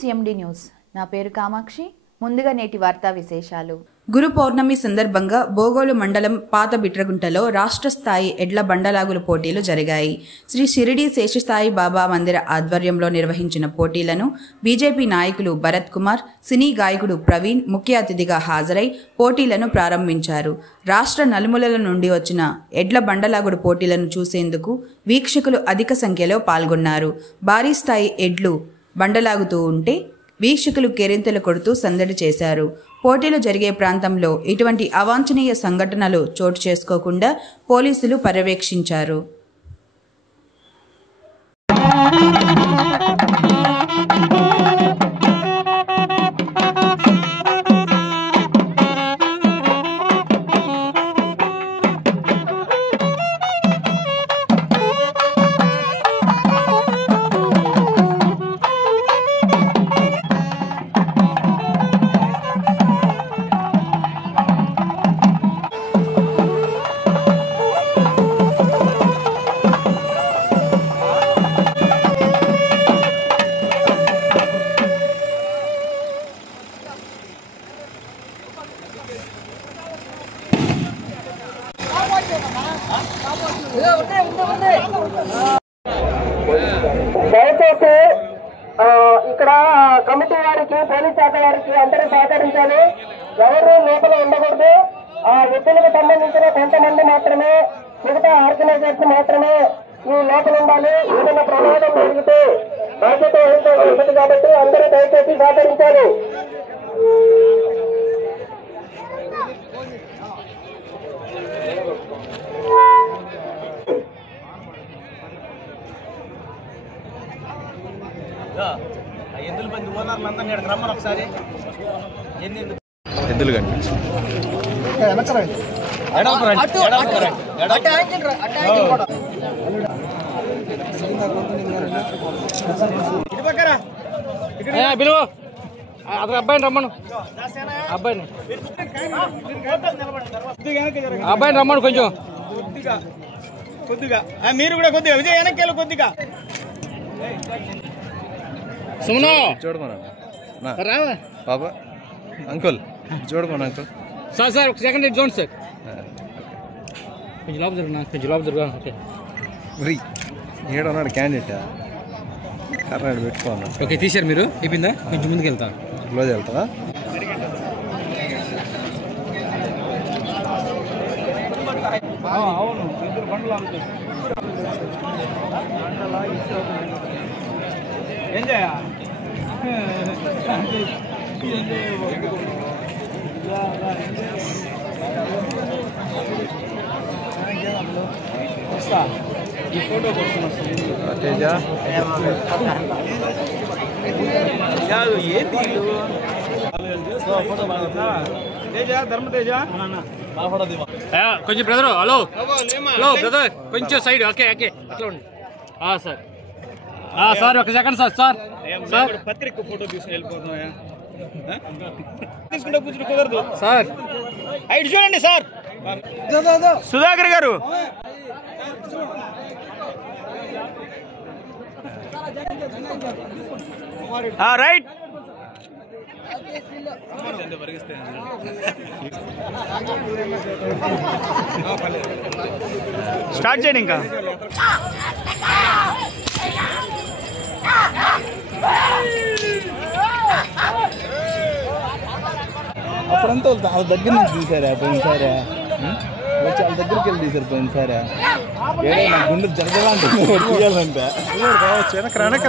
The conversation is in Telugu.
CMD news. నా పేరు కామాక్షి. ముందుగా నేటి వార్తా విశేషాలు. గురు పౌర్ణమి సందర్భంగా బోగోలు మండలం పాత బిట్రగుంటలో రాష్ట్ర స్థాయి ఎడ్ల బండలాగుల పోటీలు జరిగాయి. శ్రీ షిరిడి శేషసాయి బాబా మందిర ఆధ్వర్యంలో నిర్వహించిన పోటీలను బీజేపీ నాయకులు భరత్ కుమార్, సినీ గాయకుడు ప్రవీణ్ ముఖ్య అతిథిగా హాజరై పోటీలను ప్రారంభించారు. రాష్ట్ర నలుమూలల నుండి వచ్చిన ఎడ్ల బండలాగుడు పోటీలను చూసేందుకు వీక్షకులు అధిక సంఖ్యలో పాల్గొన్నారు. భారీ స్థాయి ఎడ్లు బండలాగుతూ ఉంటే వీక్షకులు కేరింతలు కొడుతూ సందడి చేశారు. పోటీలు జరిగే ప్రాంతంలో ఇటువంటి అవాంఛనీయ సంఘటనలు చోటు చేసుకోకుండా పోలీసులు పర్యవేక్షించారు. దయచేసి ఇక్కడ కమిటీ వారికి, పోలీస్ శాఖ వారికి అందరూ సహకరించాలి. ఎవరు లోపల ఉండకూడదు. ఆ ఎద్దులకు సంబంధించిన కొంతమంది మాత్రమే, మిగతా ఆర్గనైజర్స్ మాత్రమే ఈ లోపల ఉండాలి. ఏదైనా ప్రమాదం జరిగితే బాధ్యత వహించాల్సి ఉంటుంది కాబట్టి అందరూ దయచేసి సహకరించాలి. ఎద్దులు బండి ఓనర్లు అందరినీ ఇక్కడికి రమ్మని ఒకసారి. ఎద్దులు కండి బిలువ అతను అబ్బాయిని రమ్మను, అబ్బాయిని రమ్మను కొంచెం కొద్దిగా మీరు కూడా కొద్దిగా విజయ్ వెనక్కి కొద్దిగా చూడమన్నా బాబా అంకుల్ చూడమన్నా అంకుల్. సార్ ఒక సెకండ్ చూడండి సార్. కొంచెం లోపల జరుగునా, కొంచెం లోపల జరుగు. ఓకే ఏడన్నాడు క్యాండిడేట్ కర్నాడు పెట్టుకోన్నా. ఓకే తీసారు మీరు, అయిపోయిందా? కొంచెం ముందుకు వెళ్తా, క్లోజ్ వెళ్తావా? అవును ఇద్దరు బండ్లు ఏం చేయ ఈ ఫోటో కొడుతున్నా తేజ ఏంటి ఫోటో బాగుందా? తేజ ధర్మతేజ కొంచెం బ్రదర్. హలో హలో బ్రదర్, కొంచెం సైడ్. ఓకే ఓకే అట్లా ఉండి సార్. సార్ ఒక సెకండ్ సార్. సార్ పత్రిక ఫోటో తీసుకుని వెళ్ళిపోతున్నాయా? తీసుకుంటే కూర్చుని కుదరదు సార్. ఐదు చూడండి సార్. సుధాకర్ గారు రైట్. స్టార్ట్ చేయండి ఇంకా. అప్పుడంతా వాళ్ళ దగ్గర నుంచి తీసారా పోయినసారా? వచ్చి వాళ్ళ దగ్గరికి వెళ్ళి తీసారు పోయినసారా? ఏదో నా గుండె జరగలాంటి తీయాలంటే వెనక